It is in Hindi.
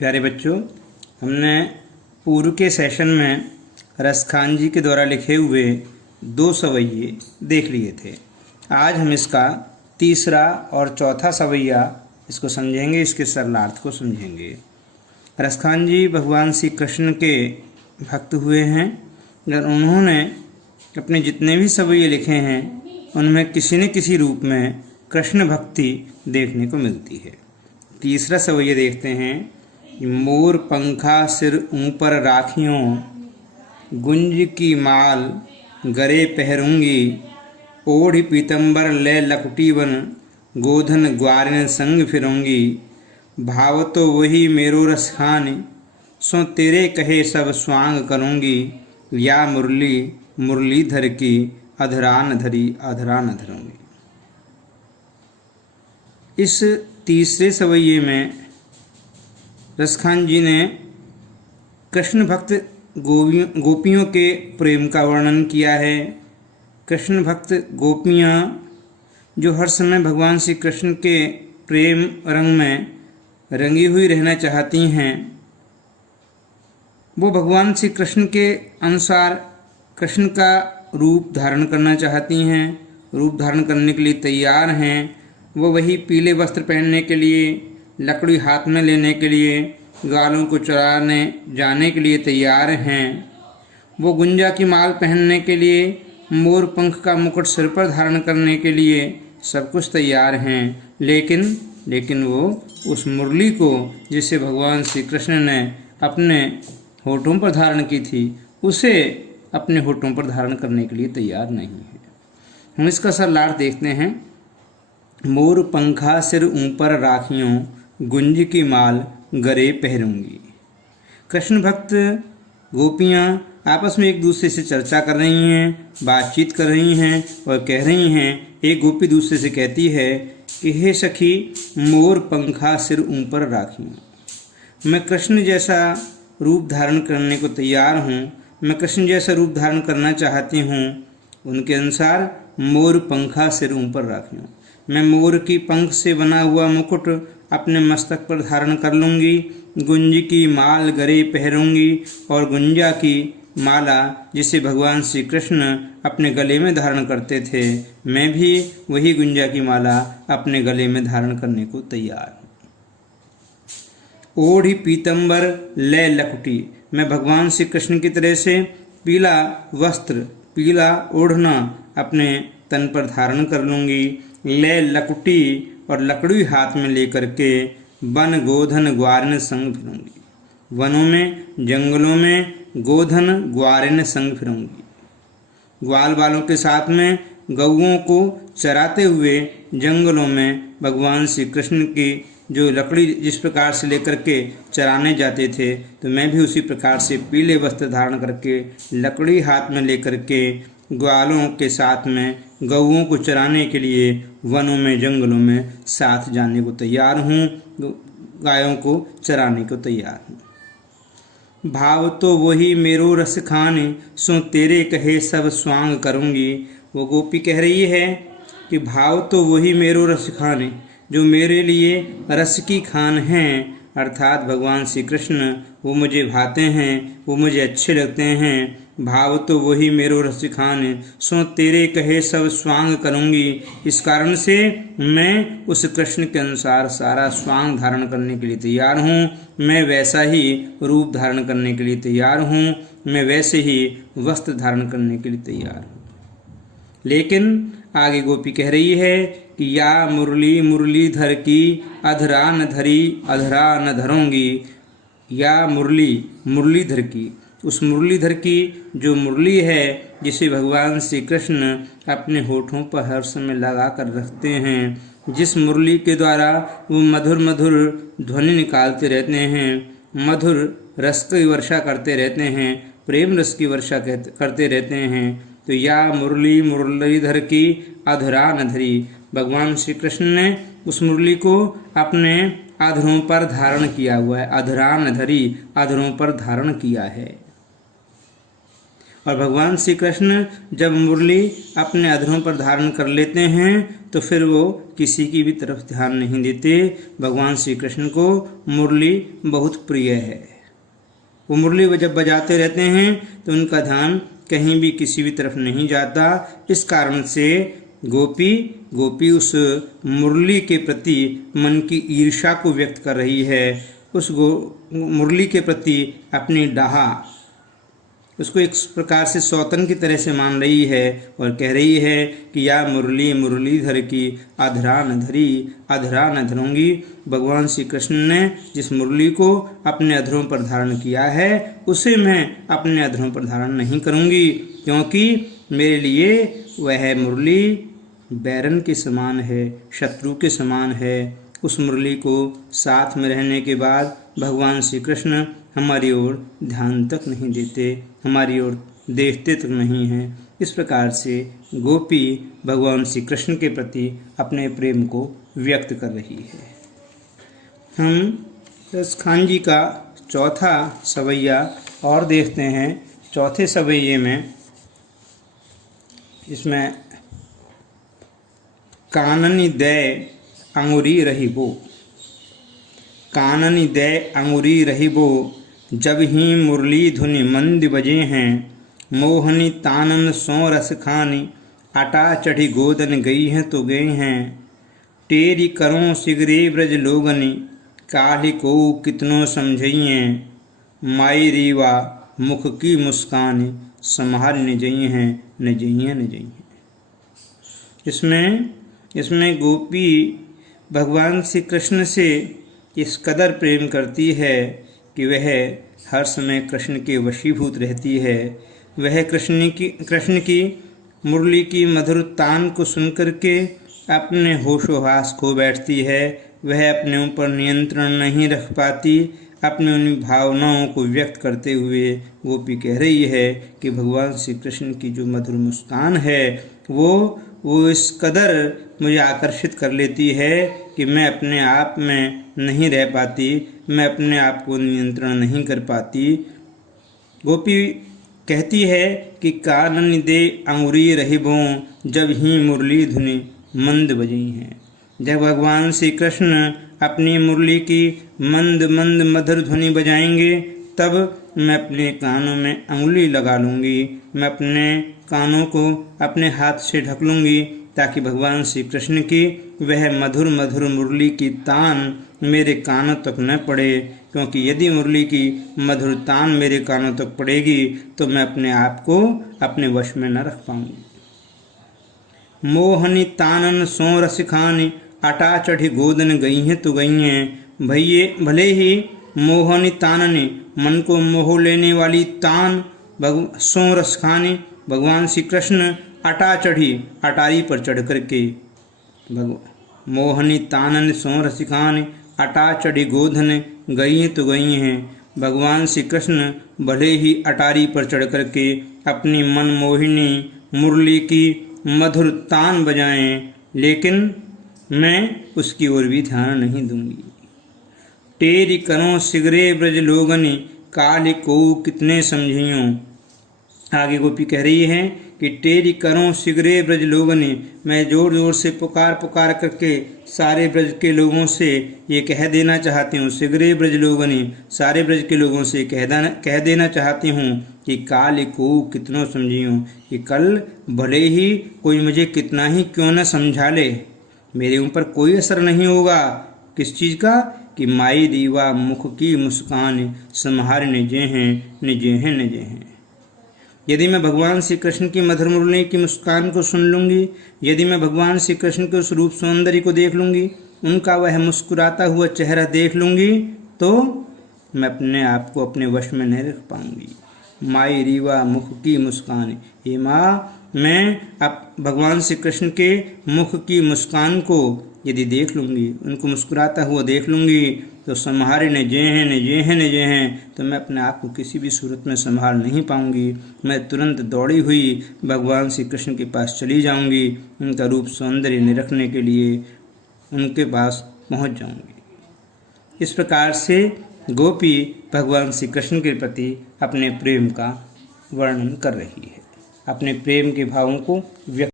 प्यारे बच्चों, हमने पूर्व के सेशन में रसखान जी के द्वारा लिखे हुए 2 सवैये देख लिए थे। आज हम इसका तीसरा और चौथा सवैया इसको समझेंगे, इसके सरलार्थ को समझेंगे। रसखान जी भगवान श्री कृष्ण के भक्त हुए हैं और उन्होंने अपने जितने भी सवैये लिखे हैं उनमें किसी न किसी रूप में कृष्ण भक्ति देखने को मिलती है। तीसरा सवैया देखते हैं। मोर पंखा सिर ऊपर राखियों, गुंज की माल गरे पहरूंगी, ओढ़ पीतंबर ले लकुटी बन, गोधन ग्वारिन संग फिरूंगी। भाव तो वही मेरो रसखान, सो तेरे कहे सब स्वांग करूंगी। या मुरली मुरलीधर की, अधरान धरी अधरान धरूंगी। इस तीसरे सवैये में रसखान जी ने कृष्ण भक्त गोपियों के प्रेम का वर्णन किया है। कृष्ण भक्त गोपियाँ जो हर समय भगवान श्री कृष्ण के प्रेम रंग में रंगी हुई रहना चाहती हैं, वो भगवान श्री कृष्ण के अनुसार कृष्ण का रूप धारण करना चाहती हैं, रूप धारण करने के लिए तैयार हैं। वो वही पीले वस्त्र पहनने के लिए, लकड़ी हाथ में लेने के लिए, गालों को चराने जाने के लिए तैयार हैं। वो गुंजा की माल पहनने के लिए, मोर पंख का मुकुट सिर पर धारण करने के लिए सब कुछ तैयार हैं। लेकिन वो उस मुरली को जिसे भगवान श्री कृष्ण ने अपने होठों पर धारण की थी, उसे अपने होठों पर धारण करने के लिए तैयार नहीं है। हम इसका सरलार्थ देखते हैं। मोर पंखा सिर ऊपर राखियों, गुंज की माल गरे पहरूंगी। कृष्ण भक्त गोपियाँ आपस में एक दूसरे से चर्चा कर रही हैं, बातचीत कर रही हैं और कह रही हैं। एक गोपी दूसरे से कहती है कि हे सखी, मोर पंखा सिर ऊपर राखियों, मैं कृष्ण जैसा रूप धारण करने को तैयार हूँ, मैं कृष्ण जैसा रूप धारण करना चाहती हूँ। उनके अनुसार मोर पंखा सिर ऊपर राखियों, मैं मोर की पंख से बना हुआ मुकुट अपने मस्तक पर धारण कर लूँगी, गुंज की माल गरे पहरूंगी और गुंजा की माला जिसे भगवान श्री कृष्ण अपने गले में धारण करते थे, मैं भी वही गुंजा की माला अपने गले में धारण करने को तैयार हूँ। ओढ़ी पीतंबर ले लकुटी, मैं भगवान श्री कृष्ण की तरह से पीला वस्त्र, पीला ओढ़ना अपने तन पर धारण कर लूँगी। ले लकुटी और लकड़ी हाथ में लेकर के वन गोधन ग्वारिन संग फिरूंगी, वनों में जंगलों में गोधन ग्वारिन संग फिरूंगी। ग्वाल बालों के साथ में गौओं को चराते हुए जंगलों में भगवान श्री कृष्ण की जो लकड़ी जिस प्रकार से लेकर के चराने जाते थे, तो मैं भी उसी प्रकार से पीले वस्त्र धारण करके लकड़ी हाथ में लेकर के ग्वालों के साथ में गौओं को चराने के लिए वनों में जंगलों में साथ जाने को तैयार हूँ, गायों को चराने को तैयार हूँ। भाव तो वही मेरो रस खान, सो तेरे कहे सब स्वांग करूँगी। वो गोपी कह रही है कि भाव तो वही मेरो रस खान, जो मेरे लिए रस की खान हैं, अर्थात भगवान श्री कृष्ण वो मुझे भाते हैं, वो मुझे अच्छे लगते हैं। भाव तो वही मेरो रस खान, सो तेरे कहे सब स्वांग करूँगी। इस कारण से मैं उस कृष्ण के अनुसार सारा स्वांग धारण करने के लिए तैयार हूँ, मैं वैसा ही रूप धारण करने के लिए तैयार हूँ, मैं वैसे ही वस्त्र धारण करने के लिए तैयार हूँ। लेकिन आगे गोपी कह रही है कि या मुरली मुरलीधर की, अधरान धरी अधरान धरूंगी। या मुरली मुरलीधर की, उस मुरलीधर की जो मुरली है जिसे भगवान श्री कृष्ण अपने होठों पर हर समय लगा कर रखते हैं, जिस मुरली के द्वारा वो मधुर मधुर ध्वनि निकालते रहते हैं, मधुर रस की वर्षा करते रहते हैं, प्रेम रस की वर्षा करते रहते हैं। तो या मुरली मुरलीधर की, अधरान धरी, भगवान श्री कृष्ण ने उस मुरली को अपने अधरों पर धारण किया हुआ है। अधरान धरी, अधरों पर धारण किया है। और भगवान श्री कृष्ण जब मुरली अपने अधरों पर धारण कर लेते हैं तो फिर वो किसी की भी तरफ ध्यान नहीं देते। भगवान श्री कृष्ण को मुरली बहुत प्रिय है। वो मुरली जब बजाते रहते हैं तो उनका ध्यान कहीं भी किसी भी तरफ नहीं जाता। इस कारण से गोपी उस मुरली के प्रति मन की ईर्ष्या को व्यक्त कर रही है। उस मुरली के प्रति अपनी डाहा उसको एक प्रकार से सौतन की तरह से मान रही है और कह रही है कि या मुरली मुरलीधर की अधरा न धरी, अधरा न धरूंगी। भगवान श्री कृष्ण ने जिस मुरली को अपने अधरों पर धारण किया है उसे मैं अपने अधरों पर धारण नहीं करूंगी, क्योंकि मेरे लिए वह मुरली बैरन के समान है, शत्रु के समान है। उस मुरली को साथ में रहने के बाद भगवान श्री कृष्ण हमारी ओर ध्यान तक नहीं देते, हमारी ओर देखते तक नहीं हैं। इस प्रकार से गोपी भगवान श्री कृष्ण के प्रति अपने प्रेम को व्यक्त कर रही है। हम रसखान जी का चौथा सवैया और देखते हैं। चौथे सवैये में इसमें काननी दय अंगुरी रहिबो, काननी दय अंगुरी रहिबो, जब ही मुरली धुनि मंद बजे हैं। मोहनी तानन सो रस खानी, अटा चढ़ी गोदन गई हैं तो गए हैं। टेरी करों सिगरे ब्रज लोगनी, काली को कितनों समझइए। माई रीवा मुख की मुस्कान, संभाल न जई हैं न जइए न जइए। इसमें गोपी भगवान श्री कृष्ण से इस कदर प्रेम करती है कि वह हर समय कृष्ण के वशीभूत रहती है। वह कृष्ण की मुरली की मधुर तान को सुनकर के अपने होशोहास खो बैठती है। वह अपने ऊपर नियंत्रण नहीं रख पाती। अपनी उन भावनाओं को व्यक्त करते हुए गोपी कह रही है कि भगवान श्री कृष्ण की जो मधुर मुस्कान है वो इस कदर मुझे आकर्षित कर लेती है कि मैं अपने आप में नहीं रह पाती, मैं अपने आप को नियंत्रण नहीं कर पाती। गोपी कहती है कि कानन दे अंगुरी रहिबों, जब ही मुरली धुनि मंद बजी हैं। जब भगवान श्री कृष्ण अपनी मुरली की मंद मंद मधुर ध्वनि बजाएंगे तब मैं अपने कानों में अंगुली लगा लूँगी, मैं अपने कानों को अपने हाथ से ढक लूँगी ताकि भगवान श्री कृष्ण की वह मधुर मधुर मुरली की तान मेरे कानों तक न पड़े, क्योंकि यदि मुरली की मधुर तान मेरे कानों तक पड़ेगी तो मैं अपने आप को अपने वश में न रख पाऊँगी। मोहनी तानन सो रस खानी, अटा चढ़ी गोदन गई हैं तो गई हैं। भले ही मोहनी तानने मन को मोह लेने वाली तान सो रस खानी, भगवान श्री कृष्ण अटा चढ़ी अटारी पर चढ़ करके मोहनी तानन सो रस खानी, अटा चढ़ी गोधन गई तो गई हैं। भगवान श्री कृष्ण भले ही अटारी पर चढ़ करके अपनी मनमोहिनी मुरली की मधुर तान बजाएं, लेकिन मैं उसकी ओर भी ध्यान नहीं दूंगी। टेरी करों सिगरे ब्रज लोगनी, काली को कितने समझियों। आगे गोपी कह रही है कि टेरी करों सिगरे ब्रज लोगनी, मैं जोर जोर से पुकार करके सारे ब्रज के लोगों से ये कह देना चाहती हूँ, सिगरे ब्रज लोगनी, सारे ब्रज के लोगों से कह देना चाहती हूँ कि काली को कितनों समझियों, कि कल भले ही कोई मुझे कितना ही क्यों न समझा ले, मेरे ऊपर कोई असर नहीं होगा। किस चीज़ का? कि माई दीवा मुख की मुस्कान, संहार निजे हैं निजे हैं निजे हैं। यदि मैं भगवान श्री कृष्ण की मधुर मुरली की मुस्कान को सुन लूँगी, यदि मैं भगवान श्री कृष्ण के उस रूप सौंदर्य को देख लूँगी, उनका वह मुस्कुराता हुआ चेहरा देख लूँगी, तो मैं अपने आप को अपने वश में नहीं रख पाऊँगी। माई रीवा मुख की मुस्कान, ये माँ, मैं अब भगवान श्री कृष्ण के मुख की मुस्कान को यदि देख लूँगी, उनको मुस्कुराता हुआ देख लूँगी, तो संहारे न जे हैं न जे हैं न जे हैं, तो मैं अपने आप को किसी भी सूरत में संभाल नहीं पाऊँगी। मैं तुरंत दौड़ी हुई भगवान श्री कृष्ण के पास चली जाऊँगी, उनका रूप सौंदर्य निरखने के लिए उनके पास पहुँच जाऊँगी। इस प्रकार से गोपी भगवान श्री कृष्ण के प्रति अपने प्रेम का वर्णन कर रही है, अपने प्रेम के भावों को व्यक्त